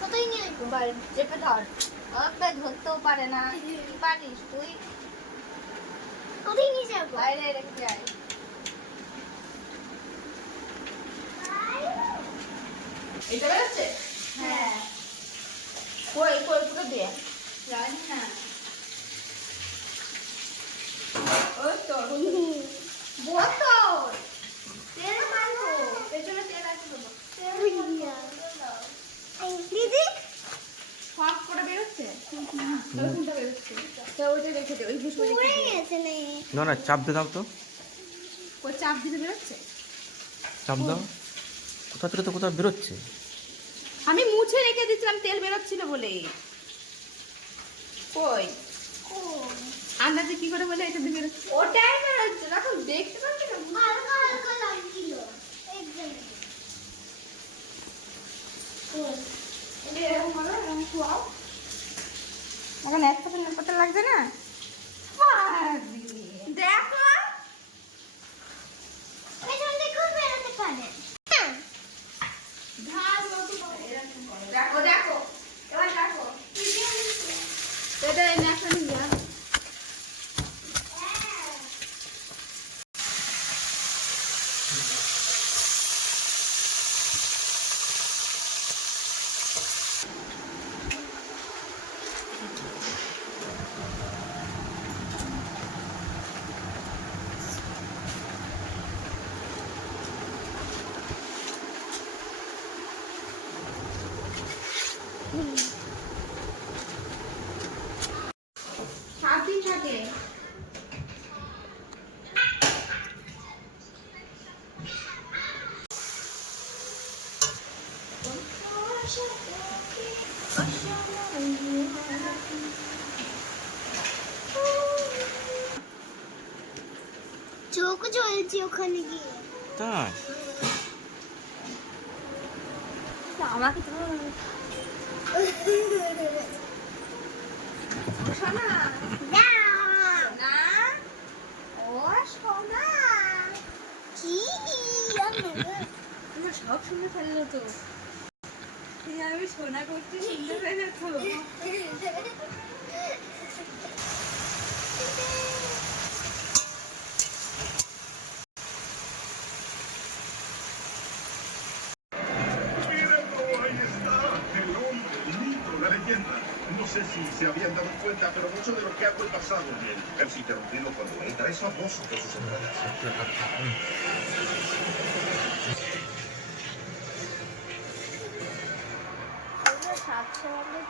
কোথায় নিয়ে চেপে ধর। ওকে ধরতেও পারে না। পারিস তুই? কোথায় নিয়ে যাব? বাইরে রেখে যাই এটা বেরোচ্ছে? হ্যাঁ। কই কই পুরো দিয়ে? জানি না। ওই তো বোতল তেল মারবো পেছনে তেল আছে দেবো দিদি ফাঁক করে বেরোচ্ছে ওইখানটা বেরোচ্ছে তো ওইটা রেখে দে ওই ভুষো রেখে পড়ে দে গেছে না না না চাপ দে দাও তো। চাপ দিতে বেরোচ্ছে? চাপ দাও। কোথা থেকে তো কোথাও বেরোচ্ছে? আমি মুছে রেখে দিয়েছিলাম তেল বেরোচ্ছিল বলে কই? আন্দাজে কি করে বলে এটা দিয়ে বেরোচ্ছে? ওটাই বেরোচ্ছে এখন দেখতে পাচ্ছি না। হালকা হালকা লাগছিল। এরকম করো এরকম এখন এক সেকেন্ড পড়তে লাগছে না? দেখো। দেখো দেখো। এবার দেখো। এটা এনে থাকে। চোখ জ্বলছে ওখানে গিয়ে। তাই? আমাকে তো আমার সব শুনে ফেললো তো এই আমি সোনা করতে শুনতে পেলে তো Míralo, ahí está, el hombre, el mito, la leyenda. No sé si se habían dado cuenta, pero mucho de lo que hago he pasado en él. Verse interrumpido cuando entra es famoso por sus entradas. ชอบด้ว